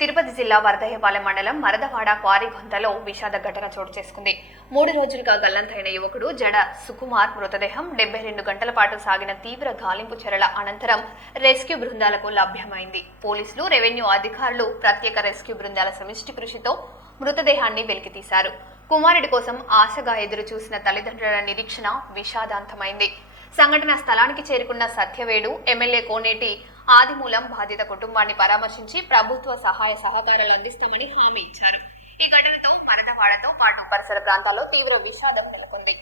తిరుపతి జిల్లా వరదయ్యపాలెం మండలం మరదవాడ క్వారీగొంతలో విషాద ఘటన చోటు చేసుకుంది. 3 రోజులుగా గల్లంతైన యువకుడు జడ సుకుమార్ మృతదేహం 72 గంటల పాటు సాగిన తీవ్ర గాలింపు చర్యల అనంతరం రెస్క్యూ బృందాలకు లభ్యమైంది. పోలీసులు, రెవెన్యూ అధికారులు ప్రత్యేక రెస్క్యూ బృందాల సమిష్టి కృషితో మృతదేహాన్ని వెలికితీశారు. కుమారుడి కోసం ఆశగా ఎదురు చూసిన తల్లిదండ్రుల నిరీక్షణ విషాదాంతమైంది. సంఘటన స్థలానికి చేరుకున్న సత్యవేడు ఎమ్మెల్యే కోనేటి ఆదిమూలం బాధిత కుటుంబాన్ని పరామర్శించి ప్రభుత్వ సహాయ సహకారాలు అందిస్తామని హామీ ఇచ్చారు. ఈ ఘటనతో మరదవాడతో పాటు పరిసర ప్రాంతాల్లో తీవ్ర విషాదం నెలకొంది.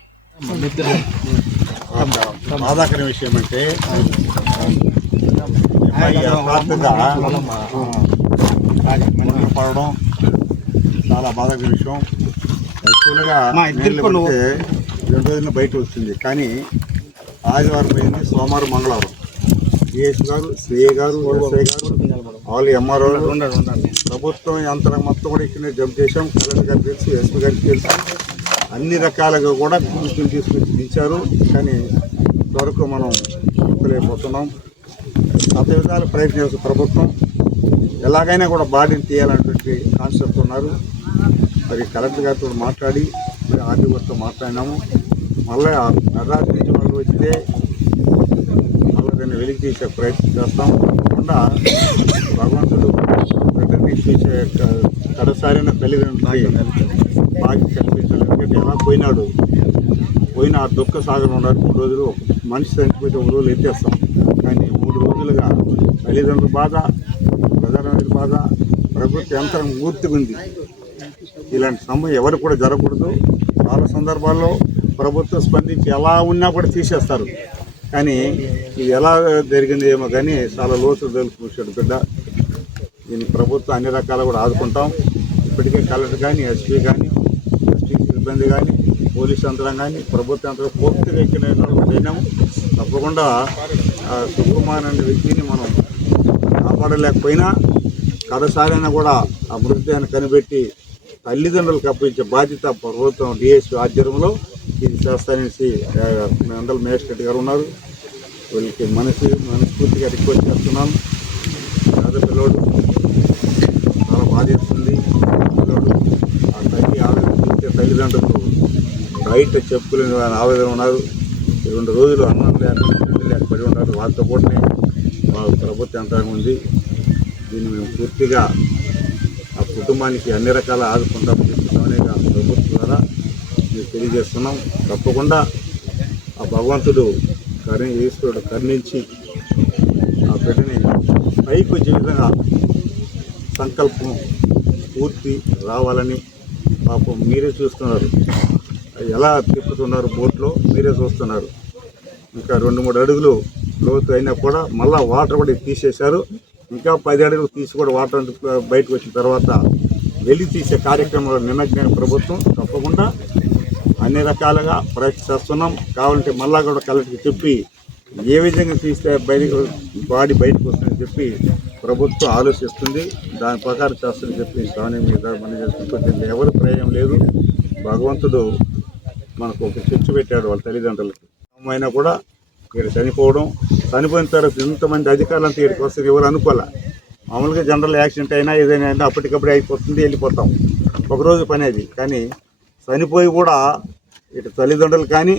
బాధాకర విషయం అంటే పడడం చాలా బాధాకర విషయం. యాక్చువల్గా 2 రోజులు బయట వచ్చింది, కానీ ఆదివారం పోయింది, సోమవారం మంగళవారం డిఎస్ గారు, సిఏ గారు, ఎస్ఐ గారు, వాళ్ళు ఎంఆర్ఓ, ప్రభుత్వం యంత్రం మొత్తం కూడా ఇక్కడ జంప్ చేశాం. కలెక్టర్ గారికి తెలుసు, ఎస్పీ గారికి తెలుసు, అన్ని రకాలుగా కూడా తీసుకొచ్చి దించారు. కానీ ఇంతవరకు మనం చెప్పలేకపోతున్నాం. అదే విధాలు ప్రయత్నం చేస్తుంది ప్రభుత్వం. ఎలాగైనా కూడా బాడీని తీయాలనేటువంటి కాన్సెప్ట్ ఉన్నారు. మరి కలెక్టర్ గారితో మాట్లాడి, మరి ఆర్డీఓతో మాట్లాడినాము. మళ్ళీ నగరాత్రి నుంచి మళ్ళీ వచ్చితే మళ్ళీ దాన్ని వెలికి తీసే ప్రయత్నం చేస్తాం. తప్పకుండా భగవంతుడు బిడ్డని తీసే కడసారైన తల్లిదండ్రులు బాగా కనిపించాలి. ఎందుకంటే ఎలా పోయిన ఆ దుఃఖ సాగరం ఉన్నారు. 3 రోజులు మనిషి చనిపోతే 1 రోజులు ఎత్తేస్తాం, కానీ 3 రోజులుగా తల్లిదండ్రుల బాధ, ప్రధానమైన బాధ, ప్రభుత్వ యంత్రం పూర్తిగా ఉంది. ఇలాంటి సమయం ఎవరు కూడా జరగకూడదు. చాలా సందర్భాల్లో ప్రభుత్వం స్పందించి ఎలా ఉన్నా కూడా తీసేస్తారు. కానీ ఇది ఎలా జరిగింది ఏమో కానీ చాలా లోతు తెలుసుకొచ్చాడు బిడ్డ. దీన్ని ప్రభుత్వం అన్ని రకాలు కూడా ఆదుకుంటాం. ఇప్పటికే కలెక్టర్ కానీ, ఎస్పీ కానీ, ఎస్పీ సిబ్బంది కానీ, పోలీస్ యంత్రం కానీ, ప్రభుత్వ యంత్రం పూర్తిగా ఎక్కినాము. తప్పకుండా సుకుమార్ అనే వ్యక్తిని మనం కాపాడలేకపోయినా కడసారైనా కూడా ఆ మృతదేహాన్ని కనిపెట్టి తల్లిదండ్రులకు అప్పగించే బాధ్యత ప్రభుత్వం డిఎస్పీ ఆధ్వర్యంలో ఇది చేస్తారనేసి మండల మేజిస్ట్రేట్ గారు ఉన్నారు. వీళ్ళకి మనస్ఫూర్తిగా రిక్వెస్ట్ చేస్తున్నాం. పేద పిల్లోడు చాలా బాధేస్తుంది. పిల్లోడు ఆ తల్లి ఆవేదన చూస్తే తల్లిదండ్రులు బయట చెప్పులేని ఆవేదన ఉన్నారు. 2 రోజులు అన్నం లేక పడి ఉన్నారు. వాళ్ళతో కూడా ప్రభుత్వ యంత్రాంగం ఉంది. దీన్ని మేము పూర్తిగా ఆ కుటుంబానికి అన్ని రకాల ఆదుకుంటామని చెప్తున్నామనేగా ప్రభుత్వం ద్వారా మేము తెలియజేస్తున్నాం. తప్పకుండా ఆ భగవంతుడు ఈశ్వరుడు కరుణించి ఆ బిడ్డని పైకి వచ్చే విధంగా సంకల్పం పూర్తి రావాలని. పాపం మీరే చూస్తున్నారు, ఎలా తిప్పుతున్నారు బోట్లో, మీరే చూస్తున్నారు. ఇంకా 2-3 అడుగులు లోతు అయినా కూడా మళ్ళీ వాటర్ కూడా తీసేశారు. ఇంకా 10 అడుగులు తీసి కూడా వాటర్ బయటకు వచ్చిన తర్వాత వెలికి తీసే కార్యక్రమంలో నిమగ్నమైన ప్రభుత్వం. తప్పకుండా అన్ని రకాలుగా ప్రయత్నం చేస్తున్నాం. కావాలంటే మళ్ళా కూడా కలెక్టర్కి చెప్పి ఏ విధంగా తీస్తే బాడీ బయటకు వస్తుందని చెప్పి ప్రభుత్వం ఆలోచిస్తుంది. దాని ప్రకారం చేస్తుందని చెప్పి స్వామి మీద మనం చేసుకుంటే ఎవరు ప్రయోజనం లేదు. భగవంతుడు మనకు ఒక చర్చ పెట్టాడు వాళ్ళ తల్లిదండ్రులకి. అయినా కూడా ఇక్కడ చనిపోయిన తర్వాత ఇంతమంది అధికారులంతా ఇక్కడికి వస్తారు, ఎవరు అనుకోలే. మామూలుగా జనరల్ యాక్సిడెంట్ అయినా ఏదైనా అయినా అప్పటికప్పుడే అయిపోతుంది, వెళ్ళిపోతాం, ఒకరోజు పని అది. కానీ చనిపోయి కూడా ఇటు తల్లిదండ్రులు కానీ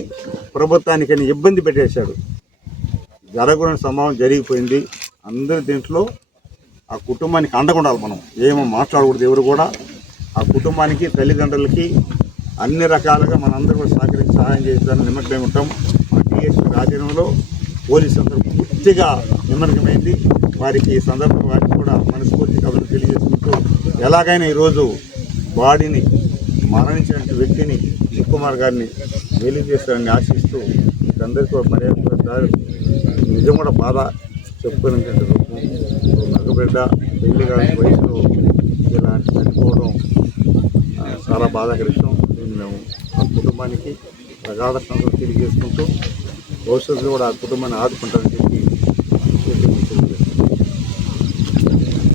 ప్రభుత్వానికి కానీ ఇబ్బంది పెట్టేశాడు. జరగకూడని సంభవం జరిగిపోయింది. అందరి దీంట్లో ఆ కుటుంబానికి అండగా మనం ఏమో మాట్లాడకూడదు. ఎవరు కూడా ఆ కుటుంబానికి, తల్లిదండ్రులకి అన్ని రకాలుగా మనందరూ కూడా సహకరించి సహాయం చేసేదాన్ని నిమగ్నమై ఉంటాం. మా డిఎస్పీ ఆధ్వర్యంలో పోలీసు అందరూ పూర్తిగా నిమగ్నమైంది. వారికి ఈ సందర్భంగా వారికి కూడా మనస్ఫూర్తిగా అభివృద్ధి తెలియజేసుకుంటూ ఎలాగైనా ఈరోజు బాడీని మరణించిన వ్యక్తిని సుకుమార్ గారిని వెలికి చేస్తారని ఆశిస్తూ అందరికీ మర్యాద నిజం కూడా బాధ చెప్పుకునేటువంటి రూపం. మగబిడ్డ పెళ్లి కాని వయసులో ఇలాంటి చనిపోవడం చాలా బాధాకర విషయం. దీన్ని మేము ఆ కుటుంబానికి ప్రగాఢ సంతృప్తి తెలియజేసుకుంటూ భవిష్యత్తులో కూడా ఆ కుటుంబాన్ని ఆదుకుంటామని